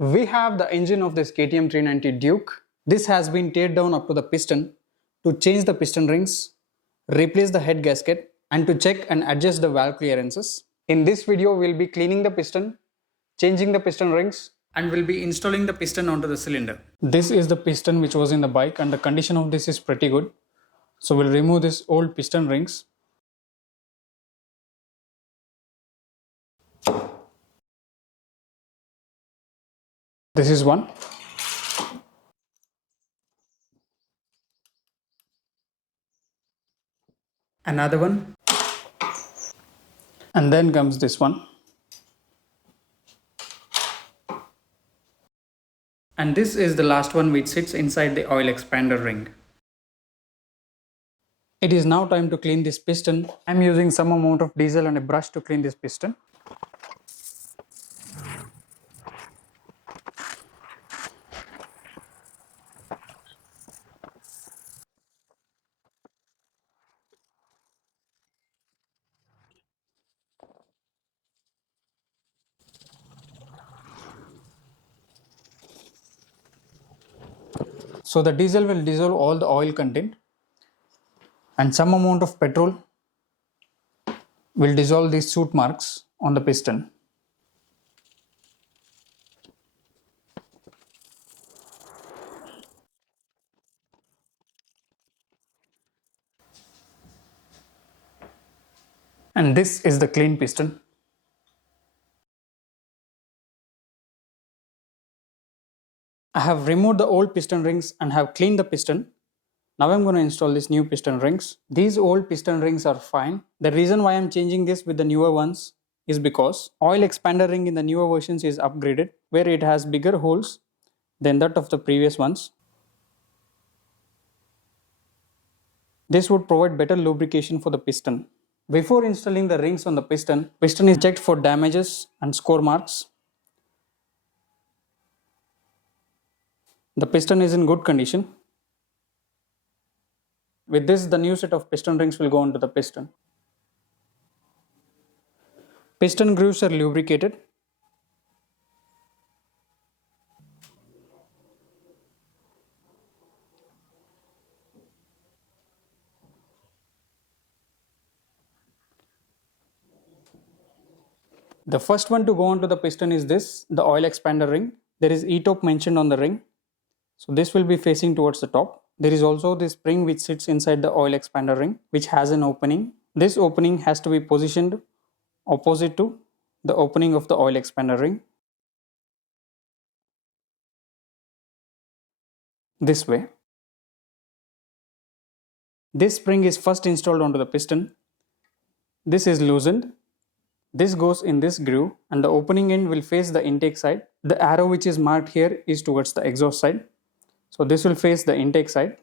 We have the engine of this KTM 390 Duke. This has been teared down up to the piston to change the piston rings, replace the head gasket, and to check and adjust the valve clearances. In this video, we'll be cleaning the piston, changing the piston rings, and we'll be installing the piston onto the cylinder. This is the piston which was in the bike, and the condition of this is pretty good. So we'll remove this old piston rings. This is one. Another one. And then comes this one. And this is the last one which sits inside the oil expander ring. It is now time to clean this piston. I am using some amount of diesel and a brush to clean this piston. So the diesel will dissolve all the oil content, and some amount of petrol will dissolve these soot marks on the piston. And this is the clean piston. I have removed the old piston rings and have cleaned the piston. Now I'm going to install these new piston rings. These old piston rings are fine. The reason why I'm changing this with the newer ones is because oil expander ring in the newer versions is upgraded, where it has bigger holes than that of the previous ones. This would provide better lubrication for the piston. Before installing the rings on the piston is checked for damages and score marks. The piston is in good condition. With this, the new set of piston rings will go onto the piston. Piston grooves are lubricated. The first one to go onto the piston is this, the oil expander ring. There is E-top mentioned on the ring. So this will be facing towards the top. There is also this spring which sits inside the oil expander ring, which has an opening. This opening has to be positioned opposite to the opening of the oil expander ring. This way. This spring is first installed onto the piston. This is loosened. This goes in this groove, and the opening end will face the intake side. The arrow which is marked here is towards the exhaust side. So this will face the intake side.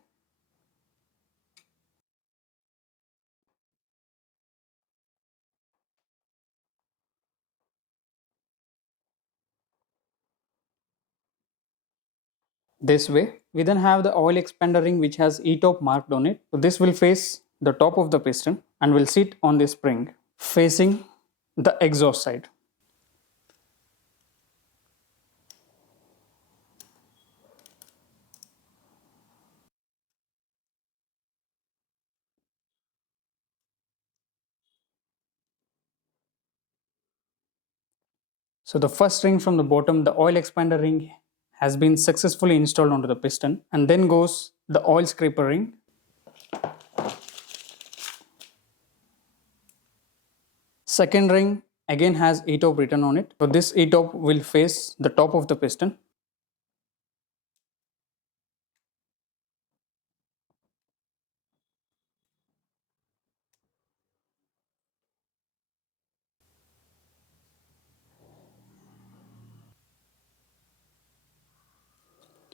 This way. We then have the oil expander ring which has E-top marked on it. So this will face the top of the piston and will sit on this spring facing the exhaust side. So the first ring from the bottom, the oil expander ring, has been successfully installed onto the piston, and then goes the oil scraper ring. Second ring again has E-top written on it. So this E-top will face the top of the piston.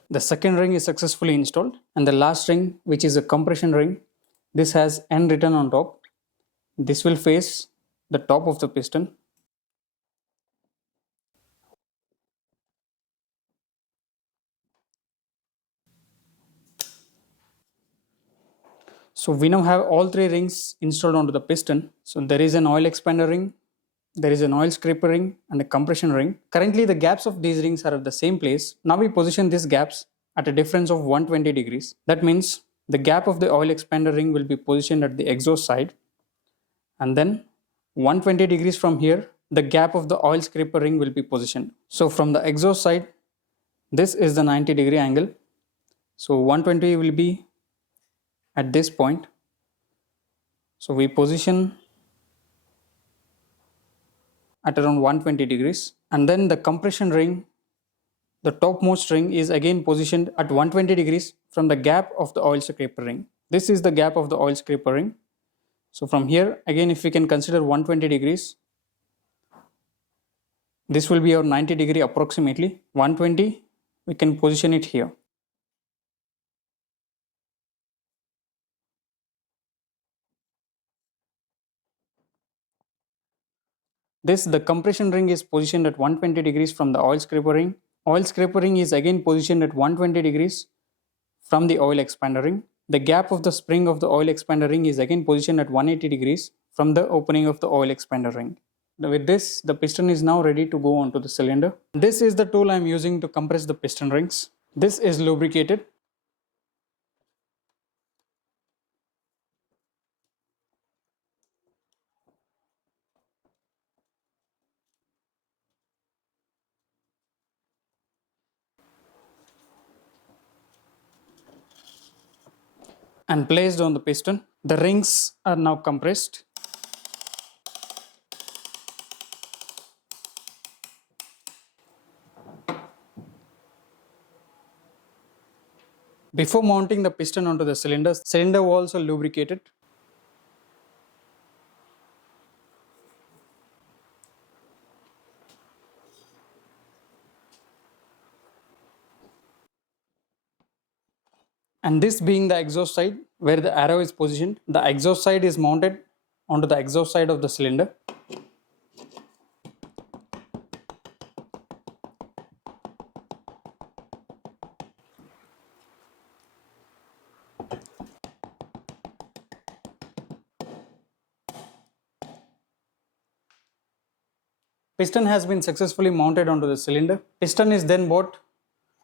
The second ring is successfully installed, and the last ring, which is a compression ring, this has N written on top. This will face the top of the piston. So we now have all three rings installed onto the piston. So there is an oil expander ring, there is an oil scraper ring and a compression ring. Currently the gaps of these rings are at the same place. Now we position these gaps at a difference of 120 degrees. That means the gap of the oil expander ring will be positioned at the exhaust side, and then 120 degrees from here the gap of the oil scraper ring will be positioned. So from the exhaust side, this is the 90-degree angle. So 120 will be at this point. So we position at around 120 degrees, and then the compression ring, the topmost ring, is again positioned at 120 degrees from the gap of the oil scraper ring. This is the gap of the oil scraper ring. So from here again, if we can consider 120 degrees, this will be our 90 degree approximately. 120, we can position it here. The compression ring is positioned at 120 degrees from the oil scraper ring. Oil scraper ring is again positioned at 120 degrees from the oil expander ring. The gap of the spring of the oil expander ring is again positioned at 180 degrees from the opening of the oil expander ring. With this, the piston is now ready to go onto the cylinder. This is the tool I am using to compress the piston rings. This is lubricated. And placed on the piston. The rings are now compressed. Before mounting the piston onto the cylinder walls are lubricated. And this being the exhaust side where the arrow is positioned, the exhaust side is mounted onto the exhaust side of the cylinder. Piston has been successfully mounted onto the cylinder. Piston is then brought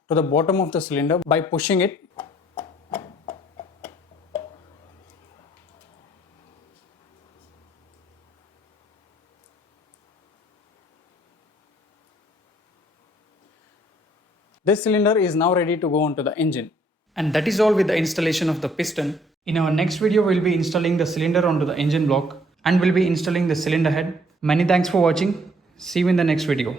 to the bottom of the cylinder by pushing it. This cylinder is now ready to go onto the engine. And that is all with the installation of the piston. In our next video, we will be installing the cylinder onto the engine block and we'll be installing the cylinder head. Many thanks for watching. See you in the next video.